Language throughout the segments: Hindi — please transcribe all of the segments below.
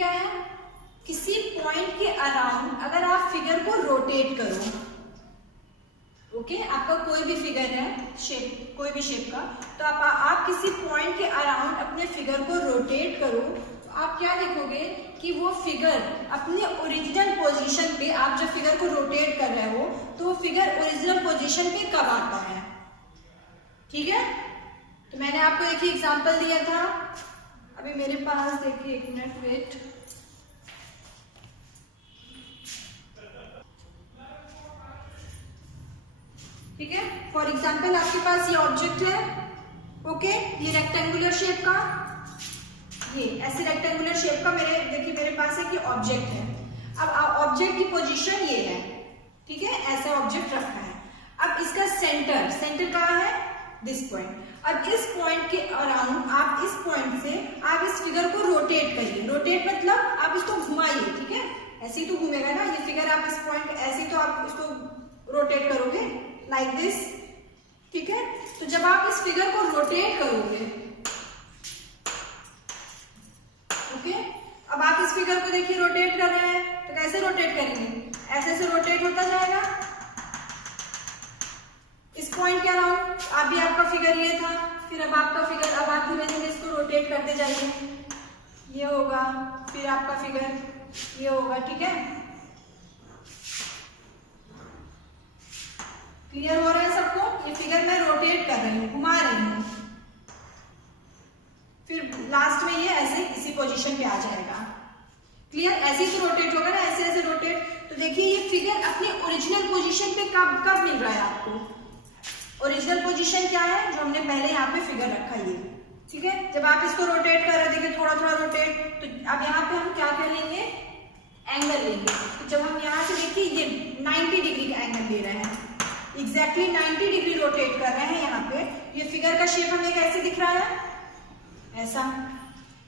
क्या है, किसी पॉइंट के अराउंड अगर आप फिगर को रोटेट करो, ओके, आपका कोई भी फिगर है, शेप, कोई भी शेप का, तो आप किसी पॉइंट के अराउंड अपने फिगर को रोटेट करो, तो आप क्या देखोगे कि वो फिगर अपने ओरिजिनल पोजीशन पे, आप जब फिगर को रोटेट कर रहे हो तो वो फिगर ओरिजिनल पोजीशन पे कब आता है, ठीक है। तो मैंने आपको देखिए एग्जांपल दिया था, अभी मेरे पास देखिए, एक मिनट वेट, ठीक है। फॉर एग्जाम्पल आपके पास ये ऑब्जेक्ट है, ओके, ये रेक्टेंगुलर शेप का, ये ऐसे रेक्टेंगुलर शेप का देखिए मेरे पास एक ये ऑब्जेक्ट है। अब ऑब्जेक्ट की पोजीशन ये है, ठीक है, ऐसा ऑब्जेक्ट रखा है। अब इसका सेंटर कहाँ है, दिस पॉइंट। अब इस पॉइंट के अराउंड आप इस पॉइंट से आप इस फिगर को रोटेट करिए, रोटेट मतलब आप इसको घुमाइए, ठीक है, ऐसे ही तो घूमेगा ना ये फिगर, आप इस पॉइंट ऐसे तो आप इसको रोटेट करोगे लाइक दिस, ठीक है। तो जब आप इस फिगर को रोटेट करोगे, ओके, अब आप इस फिगर को देखिए रोटेट कर रहे हैं, तो कैसे रोटेट करेंगे, ऐसे से रोटेट होता जाएगा इस पॉइंट के अराउंड। अभी आपका फिगर ये था, फिर अब आपका फिगर, अब आप धीरे धीरे इसको रोटेट करते जाइए, ये होगा, फिर आपका फिगर ये होगा, ठीक है। क्लियर हो रहा है सबको, ये फिगर मैं रोटेट कर रही हूँ, घुमा रही हूँ, फिर लास्ट में ये ऐसे इसी पोजीशन पे आ जाएगा, क्लियर। ऐसे ही तो रोटेट होगा ना, ऐसे ऐसे रोटेट। तो देखिए ये फिगर अपने ओरिजिनल पोजीशन पे कब मिल रहा है आपको, ओरिजिनल पोजीशन क्या है, जो हमने पहले यहाँ पे फिगर रखा है ये, ठीक है। जब आप इसको रोटेट कर रहे हो, देखिए थोड़ा थोड़ा रोटेट, तो अब यहाँ पे हम क्या कर लेंगे, एंगल लेंगे। तो जब हम यहाँ से देखिए ये 90 डिग्री का एंगल ले रहे हैं, एग्जैक्टली 90 डिग्री रोटेट कर रहे हैं यहाँ पे, ये फिगर का शेप हमें कैसे दिख रहा है, ऐसा।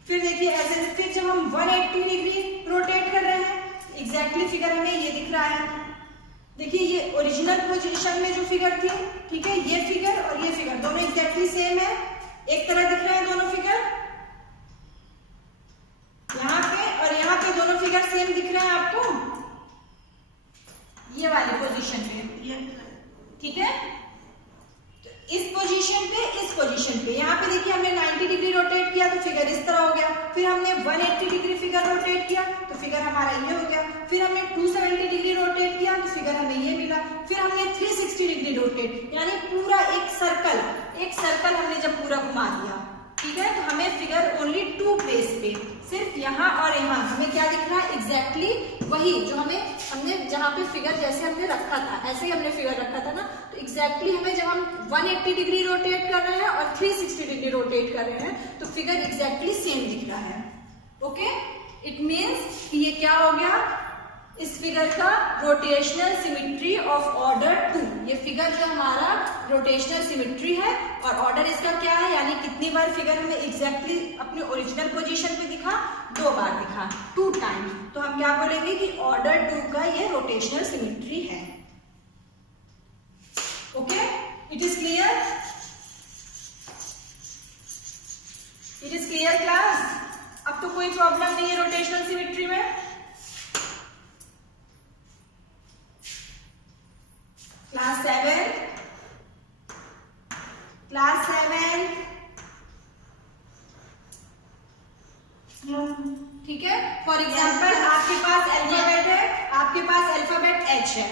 फिर देखिए ऐसे, फिर जब हम 180 डिग्री रोटेट कर रहे हैं, एग्जैक्टली फिगर हमें ये दिख रहा है। देखिए ये ओरिजिनल पोजीशन में जो फिगर थी, ठीक है, ये फिगर और ये फिगर दोनों एग्जैक्टली सेम है, एक तरह दिख रहे हैं दोनों फिगर, यहाँ पे और यहाँ पे दोनों फिगर सेम दिख रहे हैं आपको, ये वाली पोजीशन पे, ठीक है। तो इस पोजीशन पे, इस पोजीशन पे, यहाँ पे देखिए हमने 90 डिग्री रोटेट किया तो फिगर इस तरह हो गया, फिर हमने 180 डिग्री फिगर रोटेट किया तो फिगर हमारा ये हो गया, फिर हमने 270 डिग्री रोटेट किया तो फिगर हमें ये मिला, फिर हमने 360 डिग्री रोटेट, यानी पूरा एक सर्कल हमने जब पूरा घुमा दिया, ठीक है। तो हमें फिगर ओनली 2 प्लेस पे, सिर्फ यहाँ और यहाँ हमें क्या दिख रहा है, एग्जैक्टली वही जो हमने जहाँ पे फिगर जैसे हमने रखा था, ऐसे ही हमने फिगर रखा था ना, तो एग्जैक्टली हमें जब हम 180 डिग्री रोटेट कर रहे हैं और 360 डिग्री रोटेट कर रहे हैं तो फिगर एग्जैक्टली सेम दिख रहा है, ओके। इट मीन्स कि ये क्या हो गया, इस फिगर का रोटेशनल सिमेट्री ऑफ ऑर्डर 2, ये फिगर जो हमारा रोटेशनल सिमेट्री है और ऑर्डर इसका क्या है, यानी कितनी बार फिगर हमें एग्जैक्टली अपने ओरिजिनल पोजीशन पे दिखा, 2 बार दिखा, 2 टाइम्स। तो हम क्या बोलेंगे कि ऑर्डर 2 का ये रोटेशनल सिमेट्री है, okay. It is clear, it is clear class. अब तो कोई प्रॉब्लम नहीं है रोटेशनल सिमेट्री में। क्लास 7, ठीक है। फॉर एग्जाम्पल आपके पास अल्फाबेट है, आपके पास अल्फाबेट H है,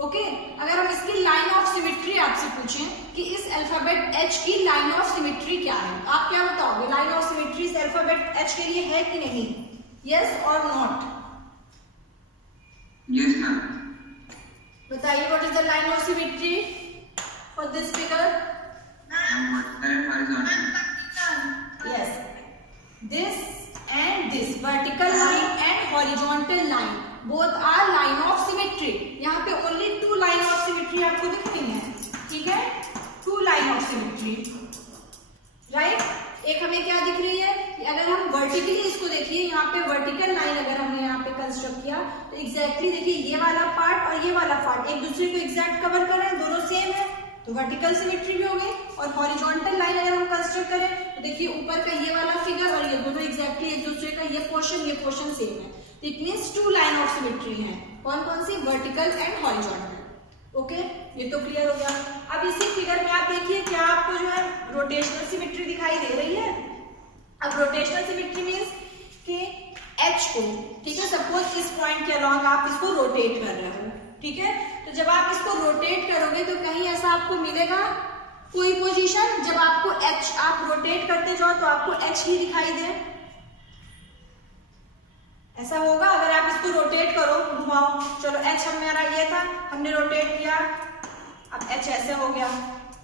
ओके। अगर हम इसकी लाइन ऑफ सिमेट्री आपसे पूछें कि इस अल्फाबेट H की लाइन ऑफ सिमेट्री क्या है, आप क्या बताओगे, लाइन ऑफ सिमेट्री इस अल्फाबेट H के लिए है कि नहीं, यस और नॉट? Yes ma'am. बताइए what is the line of symmetry for this figure? Yes, this and this vertical line and horizontal line both are line of symmetry. यहाँ पे only 2 line of symmetry आपको दिखती हैं, ठीक है, 2 line of symmetry, right? एक हमें क्या दिख रही है, अगर हम वर्टिकली इसको देखिए, यहाँ पे वर्टिकल लाइन अगर हमने यहाँ पे कंस्ट्रक्ट किया तो एग्जैक्टली देखिए ये वाला पार्ट और ये वाला पार्ट एक दूसरे को एग्जैक्ट कवर कर रहे हैं, दोनों सेम है, तो वर्टिकल सिमेट्री भी हो गई। और हॉरिजॉन्टल लाइन अगर हम कंस्ट्रक्ट करें तो देखिए ऊपर का ये वाला फिगर और ये दोनों एग्जैक्टली एक दूसरे का ये पोर्शन सेम है। It means two line of symmetry है। कौन कौन सी? Vertical and horizontal. ओके, ये तो क्लियर हो गया। अब इसी फिगर में आप देखिए क्या आपको जो है रोटेशनल सिमेट्री दिखाई दे रही है। अब रोटेशनल सिमेट्री मींस कि एच को, ठीक है, सपोज इस पॉइंट के अलॉन्ग आप इसको रोटेट कर रहे हो, ठीक है, तो जब आप इसको रोटेट करोगे तो कहीं ऐसा आपको मिलेगा कोई पोजीशन जब आपको एच, आप रोटेट करते जाओ तो आपको एच ही दिखाई दे, ऐसा होगा? अगर आप इसको रोटेट करो, घुमाओ, चलो एच हमारा ये था, हमने रोटेट किया, अब एच ऐसे हो गया,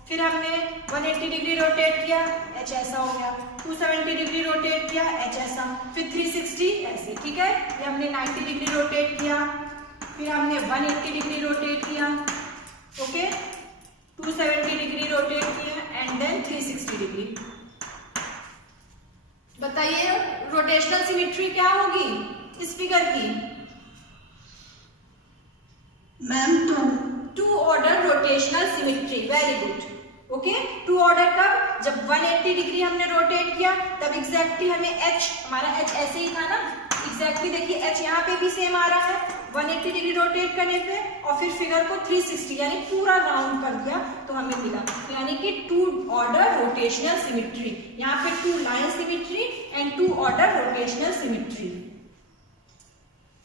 फिर हमने 180 डिग्री रोटेट किया, एच ऐसा हो गया, 270 डिग्री रोटेट किया, एच ऐसा, फिर 360 ऐसे, ठीक है, ये हमने 90 डिग्री रोटेट किया, फिर हमने 180 डिग्री रोटेट किया, ओके, 270 डिग्री रोटेट किया एंड देन 360 डिग्री। बताइए रोटेशनल सिमेट्री क्या होगी इस फिगर की? Ma'am two order rotational symmetry. Very good. Okay, two order कब? जब 180 डिग्री हमने रोटेट किया तब एग्जैक्टली हमें एच, हमारा एच ऐसे ही था ना, एग्जैक्टली देखिए एच यहाँ पे भी सेम आ रहा है 180 डिग्री रोटेट करने पे, और फिर फिगर को 360 यानी पूरा राउंड कर दिया तो हमें मिला, यानी कि टू ऑर्डर रोटेशनल सिमेट्री। यहाँ पे two line symmetry and two order rotational symmetry.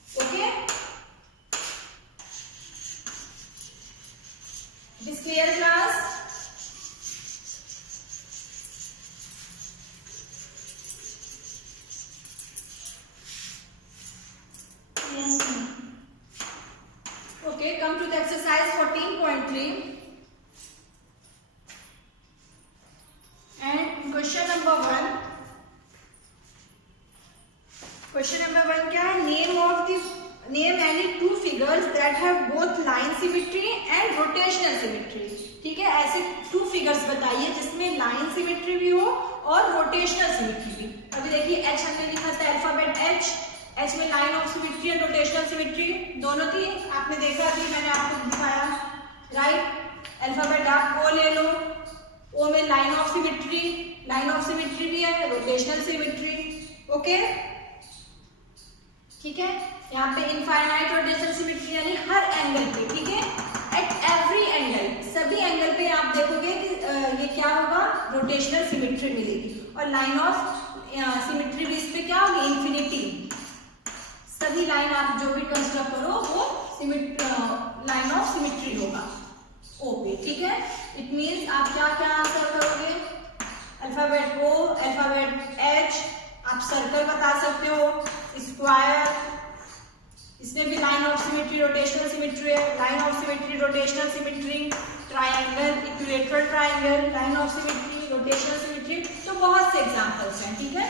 Okay, this clear class? Yes, ma'am. Okay, come to the exercise 14.3 and question number 1. Question number 1 क्या है? Name any two figures that have both line symmetry and rotational symmetry. ठीक है, ऐसे टू फिगर्स बताइए जिसमें लाइन सिमेट्री भी हो और रोटेशनल सिमेट्री भी। अभी देखिए एच हमने लिखा था अल्फाबेट एच, एच में line of symmetry and rotational symmetry दोनों थी, आपने देखा थी, मैंने आपको दिखाया, राइट। अल्फाबेट आप ओ ले लो, ओ में लाइन ऑफ सिमेट्री भी है, रोटेशनल सिमेट्री। ओके, ठीक है, यहाँ पे इनफाइनाइट रोटेशनल सिमेट्री यानी हर एंगल पे, ठीक है, एट एवरी एंगल, सभी एंगल पे आप देखोगे कि ये क्या होगा, रोटेशनल सिमेट्री मिलेगी। और लाइन ऑफ सिमेट्री भी इस पे क्या होगी, इंफिनिटी। सभी लाइन आप जो भी कंस्ट्रक्ट करो वो लाइन ऑफ सिमेट्री होगा ओ पे, ठीक है। इट मींस आप क्या क्या आंसर करोगे, अल्फाबेट ओ, अल्फाबेट एच, आप सर्कल बता सकते हो, स्क्वायर, इसमें भी line of symmetry rotational symmetry है, line of symmetry rotational symmetry, triangle, equilateral triangle, line of symmetry rotational symmetry, तो बहुत से एग्जांपल्स हैं, ठीक है।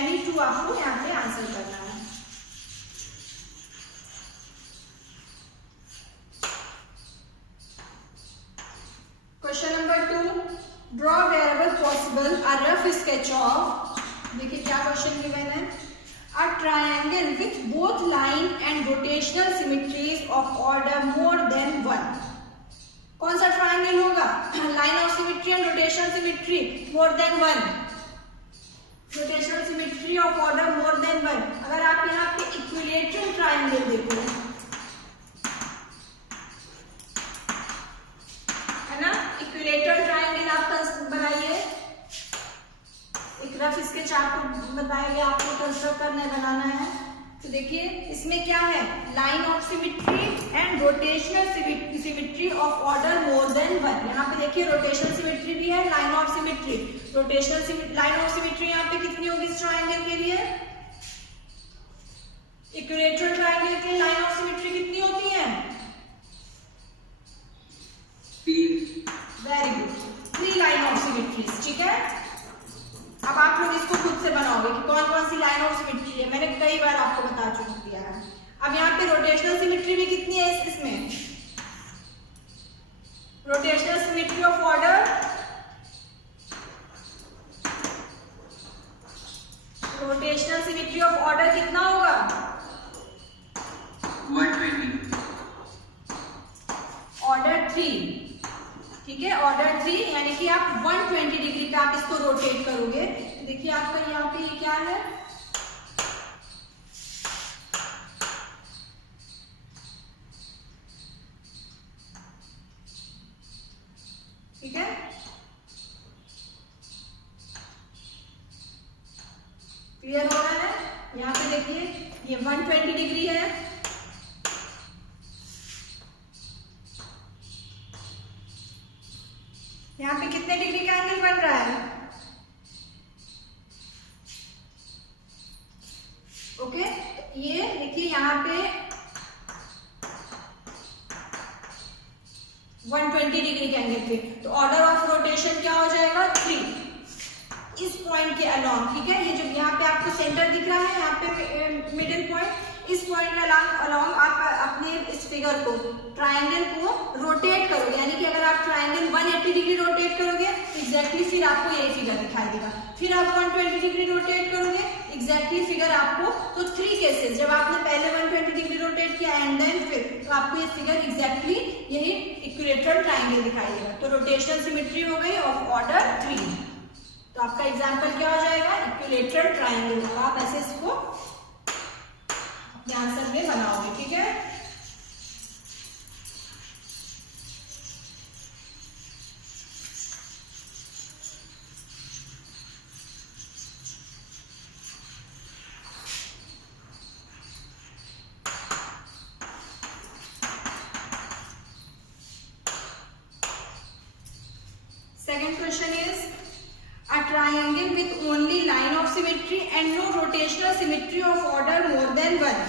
एनी टू आपको यहाँ पे आंसर करना है। क्वेश्चन नंबर 2, ड्रॉ वेरेबल possible a rough sketch of, देखिए क्या क्वेश्चन गिवन है, a triangle with both line and rotational symmetries of order more than 1। कौन सा ट्रायंगल होगा, line of symmetry and rotational symmetry more than 1, rotational symmetry of order more than 1। अगर आप यहाँ पे इक्विलेटरल ट्रायंगल देखो, है ना, इक्विलेटरल ट्रायंगल आप बनाइए, एक रफ स्केच आपको बताएंगे, आपको कंस्ट्रक्ट करना बनाना है। तो देखिए इसमें क्या है, line of symmetry and rotational symmetry of order more than 1। यहाँ पे देखिए रोटेशनल सिमेट्री भी है, line of symmetry, line of symmetry यहाँ पे कितनी होगी इस ट्रायंगल के लिए, इक्विलेटरल ट्रायंगल के लाइन ऑफ सिमेट्री कितनी होती है, 3। Very good, 3 line of symmetries, ठीक है। अब आप लोग इसको खुद से बनाओगे कि कौन कौन सी लाइन ऑफ सिमेट्री है, मैंने कई बार आपको बता चुकी दिया है। अब यहाँ पे रोटेशनल सिमेट्री भी कितनी है इसमें, rotational symmetry of order, rotational symmetry of order कितना होगा, 120, ऑर्डर 3, ठीक है, ऑर्डर 3 यानी कि आप 120 डिग्री पे आप इसको रोटेट करोगे। देखिए आपका यहाँ पे ये क्या है, ठीक है, क्लियर हो रहा है। यहाँ पे देखिए ये 120 डिग्री है, यहाँ पे कितने डिग्री का एंगल बन रहा है, ओके। ये देखिए यहाँ पे 120 डिग्री के एंगल पे, तो ऑर्डर ऑफ रोटेशन क्या हो जाएगा 3 इस पॉइंट के अलोंग, ठीक है। ये जो यहाँ पे आपको सेंटर दिख रहा है, यहाँ पे मिडिल पॉइंट, इस पॉइंट के अलोंग आप अपने इस फिगर को, ट्रायंगल को रोटेट करोगे, यानी कि अगर आप ट्रायंगल 180 डिग्री रोटेट करोगे एग्जैक्टली फिर आपको ये फिगर दिखाई देगा। फिर आप 120 डिग्री रोटेट करोगे एग्जैक्टली फिगर आपको, तो 3 केसेस, जब आपने पहले 120 डिग्री रोटेट किया एंड देन फिर, तो आपको ये फिगर एग्जैक्टली यही इक्विलेटरल ट्रायंगल दिखाई देगा। तो रोटेशनल सिमेट्री हो गई ऑफ ऑर्डर 3। तो आपका एग्जाम्पल क्या हो जाएगा, इक्विलेटरल ट्रायंगल। और आप ऐसे इसको अपने आंसर में बनाओगे, ठीक है। Second question is a triangle with only line of symmetry and no rotational symmetry of order more than 1.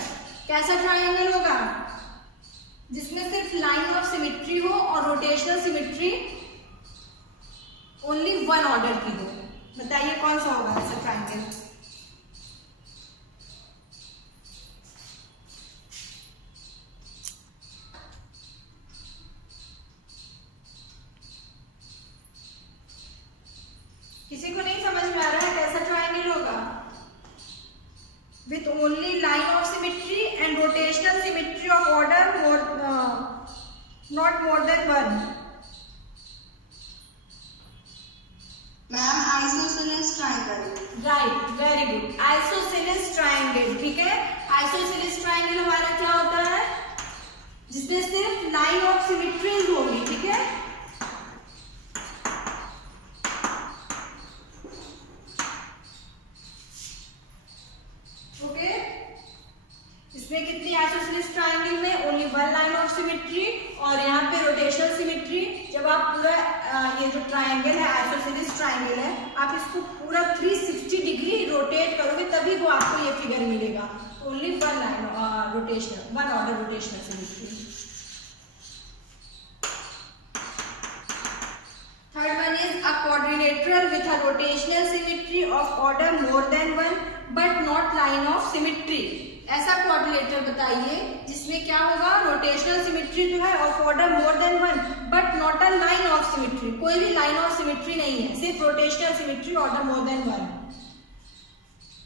कैसा ट्रायंगल होगा, जिसमें सिर्फ लाइन ऑफ सिमेट्री हो और रोटेशनल सिमेट्री ओनली 1 ऑर्डर की हो। बताइए कौन सा होगा ऐसा ट्रायंगल। किसी को नहीं समझ में आ रहा है कैसा ट्रायंगल होगा, with only line of symmetry and rotational symmetry of order not more than 1। Ma'am isosceles triangle. Right, very good, isosceles triangle, ठीक है। आइसोसेलेस ट्रायंगल हमारा क्या होता है, जिसमें सिर्फ लाइन ऑफ सिमेट्रीज होगी, ठीक है। इसमें कितनी आइसोसेलेस ट्रायंगल में ओनली 1 लाइन ऑफ सिमेट्री, और यहाँ पे रोटेशनल सिमेट्री। जब आप पूरा ये जो ट्रायंगल है आइसोसेलेस ट्रायंगल है, आप इसको पूरा 360 डिग्री रोटेट करोगे तभी वो आपको ये फिगर मिलेगा। Only 1 line rotational, 1 order rotational symmetry. Third one is a quadrilateral with a rotational symmetry of order more than 1 but not line of symmetry. ऐसा क्वाड्रिलेटर बताइए जिसमें क्या होगा, रोटेशनल सिमेट्री जो है of order more than 1 but not a line of symmetry, कोई भी लाइन ऑफ सिमेट्री नहीं है, सिर्फ rotational symmetry order more than 1।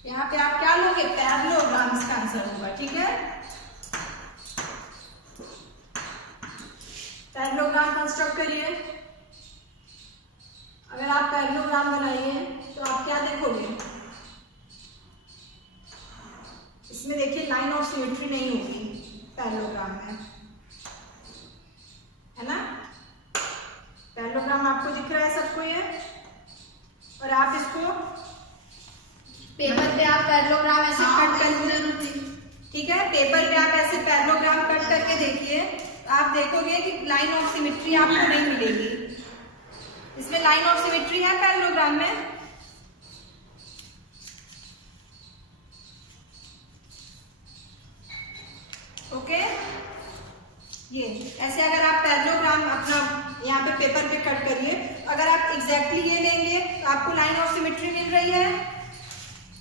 यहाँ पे आप क्या लोगे, पैरेललोग्राम इसका आंसर होगा, ठीक है। पैरेललोग्राम कंस्ट्रक्ट करिए। अगर आप पैरेललोग्राम बनाइए तो आप क्या देखोगे, इसमें देखिए लाइन ऑफ सिमेट्री नहीं होगी पैरेललोग्राम में, है ना। पैरेललोग्राम आपको दिख रहा है सबको ये, और आप इसको पेपर पे आप पैरेललोग्राम ऐसे कट कर, ठीक है, पेपर पे आप ऐसे पैरेललोग्राम कट करके देखिए, आप देखोगे कि लाइन ऑफ सिमेट्री आपको नहीं मिलेगी। इसमें लाइन ऑफ सिमेट्री है पैरेललोग्राम में, ओके। ये ऐसे अगर आप पैरेललोग्राम अपना यहाँ पे पेपर पे कट करिए, अगर आप एग्जैक्टली ये लेंगे तो आपको लाइन ऑफ सिमेट्री मिल रही है,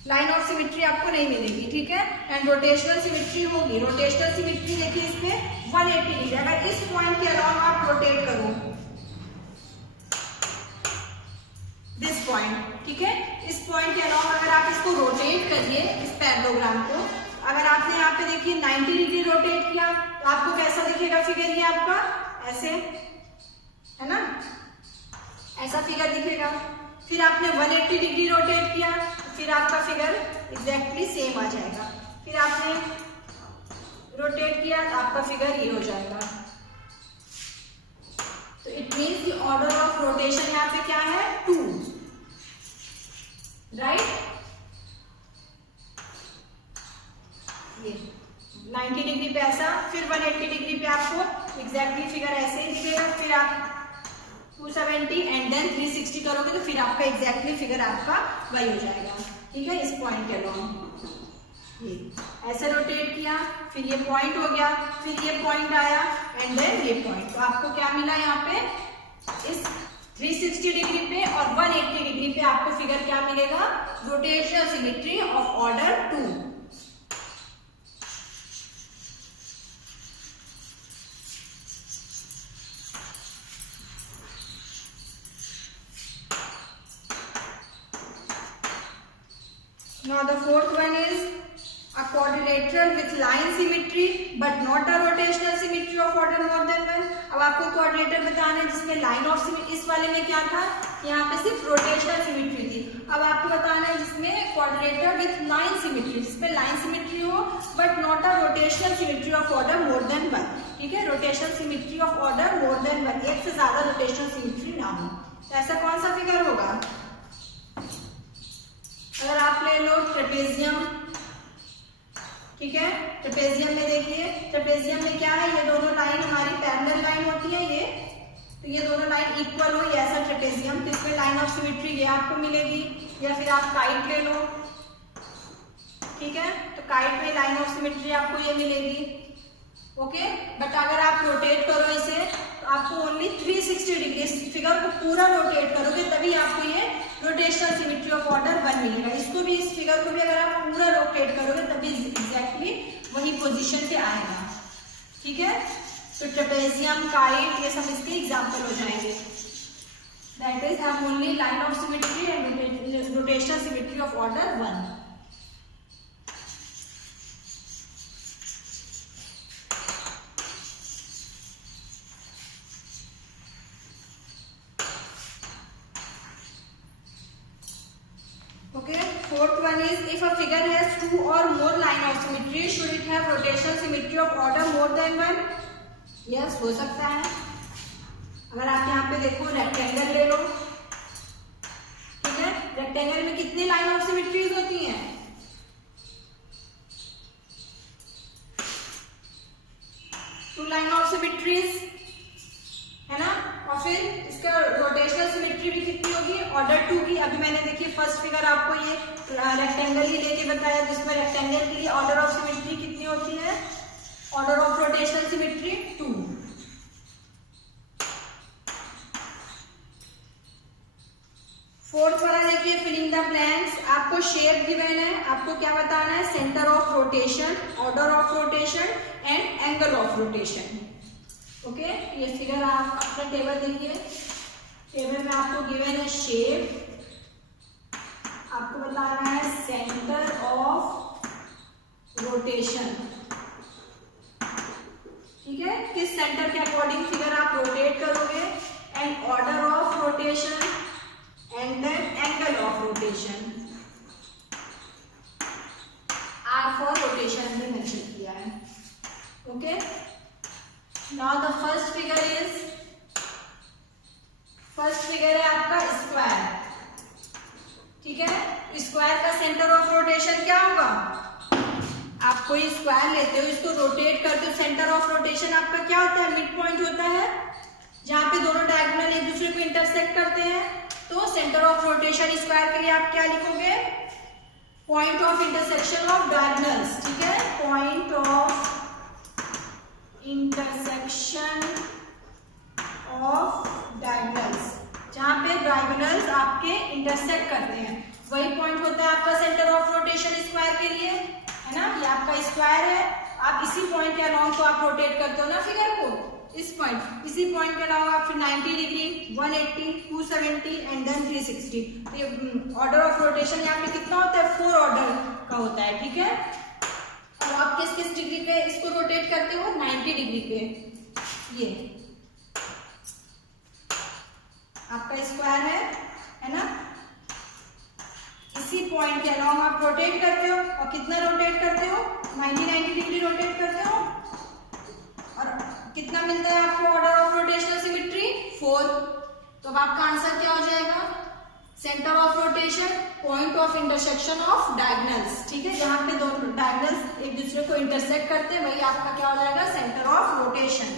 लाइन ऑफ सिमेट्री आपको नहीं मिलेगी, ठीक है। एंड रोटेशनल सिमेट्री होगी, रोटेशनल सिमेट्री देखिए इसमें 180 डिग्री, अगर इस पॉइंट के अलावा आप रोटेट करो दिस पॉइंट, ठीक है, इस पॉइंट के अलावा अगर आप इसको रोटेट करिए इस पैरेललोग्राम को, अगर आपने यहाँ पे देखिए 90 डिग्री रोटेट किया तो आपको कैसा दिखेगा फिगर, ये आपका ऐसे, है ना, फिगर दिखेगा। फिर आपने 180 डिग्री रोटेट किया, फिर आपका फिगर एग्जैक्टली सेम आ जाएगा। फिर आपने रोटेट किया तो आपका फिगर ये हो जाएगा। तो it means the order of rotation यहाँ पे क्या है, 2, राइट। ये 90 डिग्री पे ऐसा, फिर 180 डिग्री पे आपको एग्जैक्टली फिगर ऐसे ही दिखेगा। फिर आप 270 एंड देन 360 करोगे तो फिर आपका एग्जैक्टली फिगर आपका वही हो जाएगा, ठीक है। इस पॉइंट के अलोंग ये ऐसे रोटेट किया, फिर ये पॉइंट हो गया, फिर ये पॉइंट आया एंड देन ये पॉइंट। तो आपको क्या मिला यहाँ पे, इस 360 डिग्री पे और 180 डिग्री पे आपको फिगर क्या मिलेगा, rotational symmetry of order 2। Now the fourth one is a quadrilateral with line symmetry but not a rotational symmetry of order more than 1। अब आपको क्वाड्रिलेटरल बताना है जिसमें लाइन ऑफ सिमेट्री, इस वाले में क्या था, यहाँ पे सिर्फ रोटेशनल सिमेट्री थी। अब आपको बताना है जिसमें क्वाड्रिलेटरल विथ लाइन सिमेट्री, जिसमें लाइन सिमेट्री हो but not a rotational symmetry of order more than 1, ठीक है। Rotational symmetry of order more than 1, एक से ज्यादा रोटेशनल सिमेट्री ना हो। तो ऐसा कौन सा फिगर होगा, अगर आप ले लो ट्रेपेजियम, ठीक है। ट्रेपेजियम में देखिए, ट्रेपेजियम में क्या है, ये दोनों लाइन हमारी पैरेलल लाइन होती है ये, तो ये दोनों लाइन इक्वल हो, ये ऐसा ट्रेपेजियम, तो इसमें लाइन ऑफ सिमेट्री ये आपको मिलेगी। या फिर आप काइट ले लो, ठीक है, तो काइट में लाइन ऑफ सिमेट्री आपको ये मिलेगी, ओके। बट अगर आप रोटेट करो इसे तो आपको ओनली 360 डिग्री, इस फिगर को पूरा रोटेट करोगे तभी आपको ये रोटेशनल सिमेट्री ऑफ ऑर्डर 1 मिलेगा। इसको भी, इस फिगर को भी अगर आप पूरा रोटेट करोगे तभी एग्जैक्टली वही पोजीशन पे आएगा, ठीक है। तो ट्रेपेजियम, काइट, ये सब इसके एग्जांपल हो जाएंगे। That is have only line of symmetry and rotational symmetry of order 1। Okay, fourth one is if a figure has 2 or more line of symmetry, should it have rotational symmetry of order more than 1? Yes, हो सकता है। अगर आप यहाँ पे देखो रेक्टेंगल ले लो, ठीक है, रेक्टेंगल में कितनी लाइन ऑफ सिमेट्रीज होती हैं, 2 लाइन ऑफ सिमेट्रीज है ना। और फिर इसका रोटेशनल सिमेट्री भी कितनी होगी, ऑर्डर 2 की। अभी मैंने देखिए फर्स्ट फिगर आपको ये रेक्टेंगल ही लेके बताया, जिसमें रेक्टेंगल के लिए ऑर्डर ऑफ सिमेट्री कितनी होती है, order of rotational symmetry 2। Fourth वाला देखिए फिलिंग द ब्लैंक्स, आपको शेप गिवन है, आपको क्या बताना है, centre of rotation, order of rotation and angle of rotation, okay. ये फिगर आप अपना टेबल देखिए, टेबल में आपको गिवन है शेप, आपको बताना है सेंटर ऑफ रोटेशन, ठीक है, किस सेंटर के अकॉर्डिंग फिगर आप रोटेट करोगे, and order of rotation and then angle of rotation. R for rotation में मेंशन किया है, okay. Now the first figure है आपका स्क्वायर, ठीक है। स्क्वायर का सेंटर ऑफ रोटेशन क्या होगा, आप कोई स्क्वायर लेते हो, इसको रोटेट करते हो, सेंटर ऑफ रोटेशन आपका क्या होता है, मिड पॉइंट होता है, जहां पे दोनों डायगोनल एक दूसरे को इंटरसेक्ट करते हैं। तो सेंटर ऑफ रोटेशन स्क्वायर के लिए आप क्या लिखोगे, point of intersection of diagonals, ठीक है, point of intersection of diagonals, जहां पे डायगोनल्स आपके इंटरसेक्ट करते हैं, वही पॉइंट होता है आपका सेंटर ऑफ रोटेशन स्क्वायर के लिए, है ना। ये आपका स्क्वायर है, आप इसी पॉइंट के अलाउंग को आप रोटेट करते हो ना फिगर को, इस पॉइंट, इसी पॉइंट के अलावा आप फिर 90 डिग्री, 180, 270 एंड देन 360। तो ये ऑर्डर ऑफ रोटेशन यहाँ पे कितना होता है, 4 ऑर्डर का होता है, ठीक है। और आप किस किस डिग्री पे इसको रोटेट करते हो, 90 डिग्री पे। ये आपका स्क्वायर है, पॉइंट के अलॉन्ग आप रोटेट करते हो, और कितना रोटेट करते हो, 90 डिग्री रोटेट करते हो, और कितना मिलता है आपको ऑर्डर ऑफ रोटेशनल सिमेट्री 4। तो अब आपका आंसर क्या हो जाएगा, centre of rotation, point of intersection of diagonals. ठीक है, जहां पे दोनों डायगोनल्स एक दूसरे को इंटरसेक्ट करते हैं वही आपका क्या हो जाएगा, सेंटर ऑफ रोटेशन।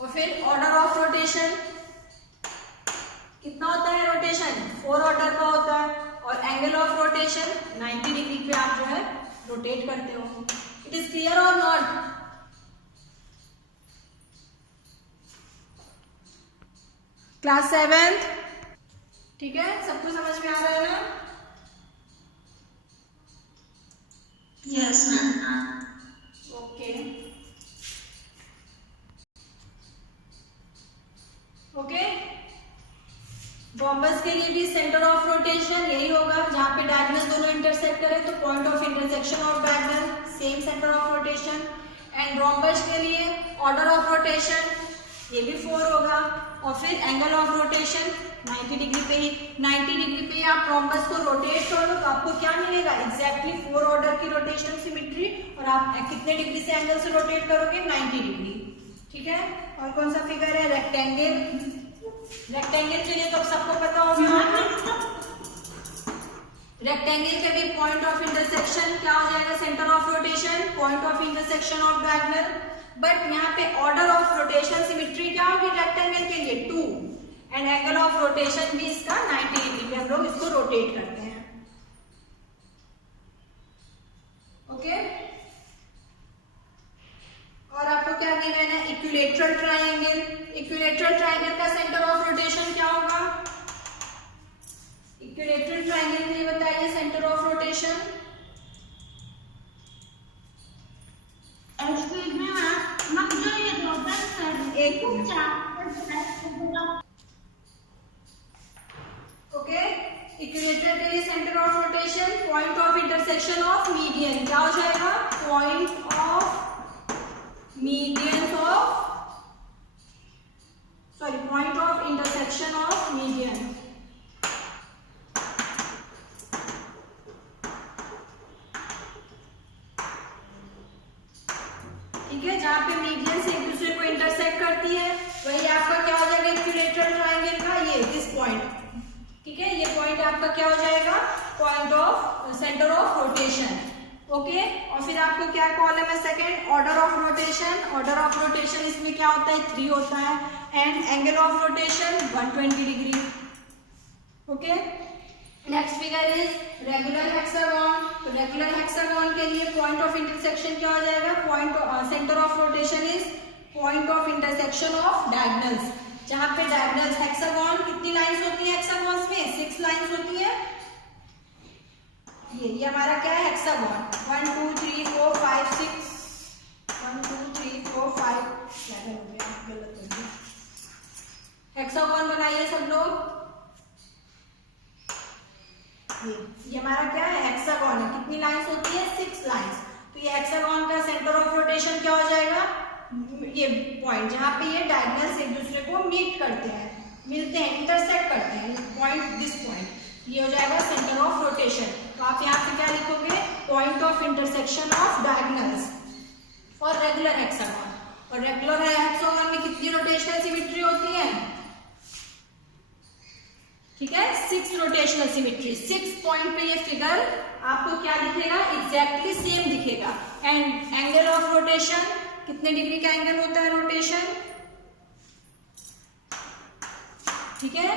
और फिर ऑर्डर ऑफ रोटेशन कितना होता है, रोटेशन 4 ऑर्डर का होता है, और एंगल ऑफ रोटेशन 90 डिग्री पे आप जो है रोटेट करते हो। इट इज क्लियर और नॉट? क्लास 7th, ठीक है, सबको समझ में आ रहा है ना? Yes ma'am. Okay okay, bombs के लिए भी सेंटर ऑफ रोटेशन यही होगा, जहां पे डायगोनल दोनों इंटरसेक्ट करें तो point of intersection of diagonal, same centre of rotation. And rhombus के लिए ऑर्डर ऑफ रोटेशन ये भी 4 होगा, और फिर एंगल ऑफ रोटेशन 90 डिग्री पे ही, 90 डिग्री पे ही आप रोम्बस को रोटेट करो तो आपको क्या मिलेगा, एग्जैक्टली 4 ऑर्डर की रोटेशन सिमेट्री, और आप कितने डिग्री से एंगल से रोटेट करोगे, 90 डिग्री। ठीक है, और कौन सा फिगर है, रेक्टेंगल। रेक्टेंगल के लिए तो सबको पता होगा, रेक्टेंगल का भी पॉइंट ऑफ इंटरसेक्शन क्या हो जाएगा, centre of rotation, point of intersection of diagonal. But यहाँ पे ऑर्डर ऑफ रोटेशन सिमेट्री क्या होगी रेक्टेंगल के लिए, 2, एंड एंगल ऑफ रोटेशन भी इसका 90 डिग्री पे हम लोग इसको रोटेट करते हैं। ओके, और आपको क्या गिवन है, इक्विलेटरल ट्रायंगल। इक्विलेटरल ट्रायंगल का सेंटर ऑफ रोटेशन क्या होगा, इक्विलेटरल ट्रायंगल के लिए बताइए centre of rotation. Excuse me ma'am, जो ये एक ओके, इक्विलेटरल के लिए centre of rotation, point of intersection of median क्या हो जाएगा, point of median of point of intersection of median. ठीक है, जहां पे मीडियन से एक दूसरे को इंटरसेक्ट करती है वही आपका क्या हो जाएगा, इक्विलेटरल ट्रायंगल का ये दिस पॉइंट। ठीक है, ये पॉइंट आपका क्या हो जाएगा, point of centre of rotation. Okay, और फिर आपको क्या कॉलम है, second order of rotation. Order of rotation इसमें क्या होता है, 3 होता है, and angle of rotation 120 degree. Okay, next figure is regular hexagon. तो रेगुलर हेक्सागोन के लिए पॉइंट ऑफ इंटरसेक्शन क्या हो जाएगा, point centre of rotation is point of intersection of diagonals. जहां पे डायगोनल्स हेक्सागोन कितनी लाइंस होती है, हेक्सागोन्स में 6 लाइंस होती है। ये हमारा क्या है, हेक्सागोन 1 2 3 4 5 6 1 2 3 4 5 7 हो गया, गलत हो गया। हेक्सागोन बनाइए सब लोग। ये हमारा क्या है, हेक्सागोन है, कितनी लाइंस होती है, 6 लाइंस। तो ये हेक्सागोन का सेंटर ऑफ रोटेशन क्या हो जाएगा, ये पॉइंट जहां पे ये डायगोनल्स एक दूसरे को मीट करते हैं, मिलते हैं, इंटरसेक्ट करते हैं, पॉइंट दिस पॉइंट, ये हो जाएगा सेंटर ऑफ रोटेशन। तो आप यहाँ पे क्या लिखोगे, point of intersection of diagonals for regular hexagon. और रेगुलर हेक्सागोन में कितनी रोटेशनल सिमेट्री होती है, ठीक है, 6 रोटेशनल सिमेट्री। 6 पॉइंट पे ये फिगर आपको क्या दिखेगा, एग्जैक्टली सेम दिखेगा। एंड एंगल ऑफ रोटेशन, कितने डिग्री का एंगल होता है रोटेशन, ठीक है,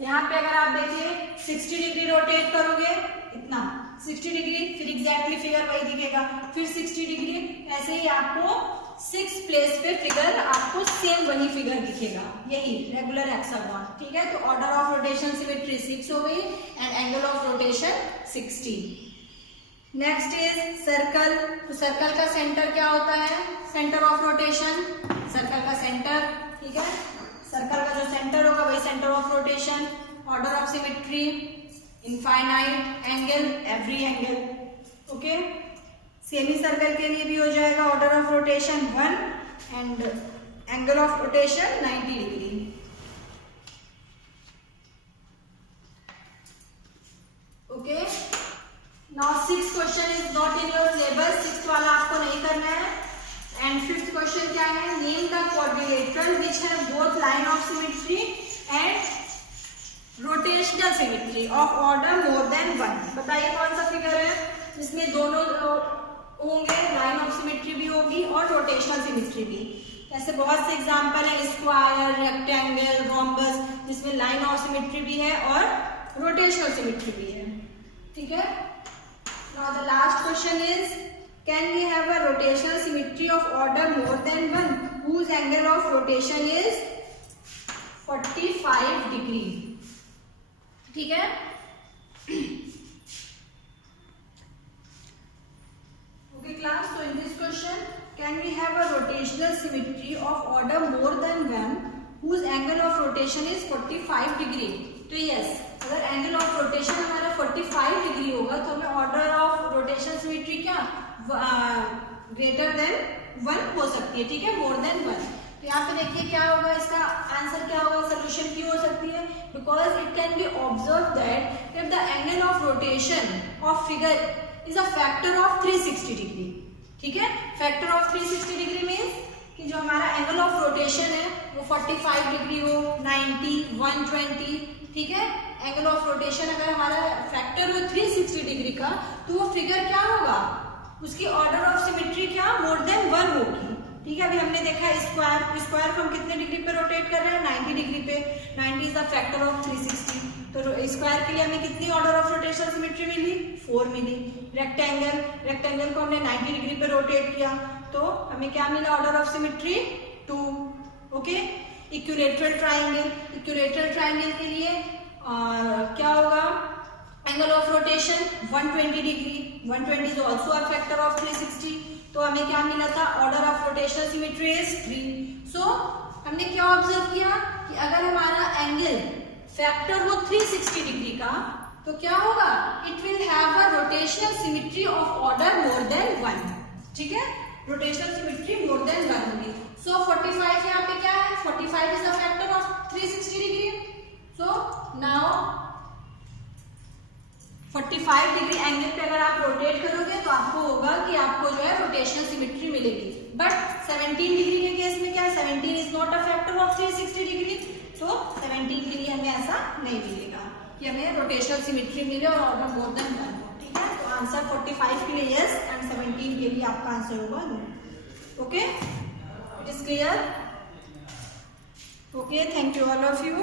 यहाँ पे अगर आप देखिए 60 डिग्री रोटेट करोगे, इतना 60 डिग्री, फिर एग्जैक्टली फिगर वही दिखेगा, फिर 60 डिग्री, ऐसे ही आपको 6 प्लेस पे फिगर आपको सेम वही फिगर दिखेगा, यही रेगुलर हेक्सागोन। ठीक है, तो ऑर्डर ऑफ रोटेशन सिमेट्री 6 हो गई, and angle of rotation 60। Next is circle. तो सर्कल का सेंटर क्या होता है, सेंटर ऑफ रोटेशन, सर्कल का सेंटर, ठीक है, सर्कल का जो सेंटर होगा वही centre of rotation. Order of symmetry, infinite, angle, every angle. Okay, semi circle के लिए भी हो जाएगा order of rotation 1 and angle of rotation 90 degree. Question क्या है, नेम द क्वाड्रिलेटरल विच है both line of symmetry and rotational symmetry of order more than one. बताइए कौन सा फिगर है जिसमें दोनों होंगे, लाइन ऑफ सिमेट्री भी होगी और रोटेशनल सिमेट्री भी। ऐसे बहुत से एग्जांपल है, स्क्वायर, रेक्टेंगल, रोम्बस, जिसमें लाइन ऑफ सिमेट्री भी है और रोटेशनल सिमेट्री भी है। ठीक है, now the last question is can we have a rotational symmetry of order more than one whose angle of rotation is 45 degree. ठीक है, okay class, so in this question can we have a rotational symmetry of order more than one whose angle of rotation is 45 degree। तो yes, अगर एंगल ऑफ रोटेशन हमारा 45 डिग्री होगा तो हमें ऑर्डर ऑफ रोटेशन सिमेट्री क्या ग्रेटर देन 1 हो सकती है। ठीक है, मोर देन 1। तो यहाँ पे देखिए क्या होगा, इसका आंसर क्या होगा, सोल्यूशन क्यों हो सकती है, because it can be observe that if the angle of rotation of figure is a factor of 360 degree. ठीक है, फैक्टर ऑफ 360 डिग्री मीन्स कि जो हमारा एंगल ऑफ रोटेशन है वो 45 डिग्री हो, 90, 120। ठीक है, एंगल ऑफ रोटेशन अगर हमारा फैक्टर हो 360 डिग्री का तो वो फिगर क्या होगा, उसकी ऑर्डर ऑफ सिमेट्री क्या मोर देन 1 होगी। ठीक है, अभी हमने देखा स्क्वायर, स्क्वायर को हम कितने डिग्री पे रोटेट कर रहे हैं, 90 डिग्री पे। 90 इज द फैक्टर ऑफ 360, तो स्क्वायर के लिए हमें कितनी ऑर्डर ऑफ रोटेशन सिमेट्री मिली, 4 मिली। रेक्टेंगल, रेक्टेंगल को हमने 90 डिग्री पे रोटेट किया तो हमें क्या मिला, order of symmetry 2। Okay, equilateral triangle, equilateral triangle के लिए क्या होगा, angle of rotation 120 degree, 120 is also a factor of 360। तो हमें क्या मिला था, order of rotational symmetry is 3। सो हमने क्या ऑब्जर्व किया कि अगर हमारा एंगल फैक्टर हो 360 डिग्री का तो क्या होगा, it will have a rotational symmetry of order more than 1। ठीक है, रोटेशनल सिमेट्री मोर देन 1 होगी। सो 45 यहाँ पे क्या है, 45 is the factor of 360 degree. So now 45 degree angle पे अगर आप रोटेट करोगे तो आपको होगा कि आपको जो है रोटेशनल सिमेट्री मिलेगी। बट 17 डिग्री के केस में क्या, 17 is not a factor of 360 degree, तो 17 के लिए हमें ऐसा नहीं मिलेगा कि हमें रोटेशनल सिमेट्री मिले और ऑर्डर मोर देन 1 हो। ठीक है, तो आंसर 45 के लिए यस एंड 17 के लिए आपका आंसर होगा no. Okay, it is clear. Okay, thank you all of you.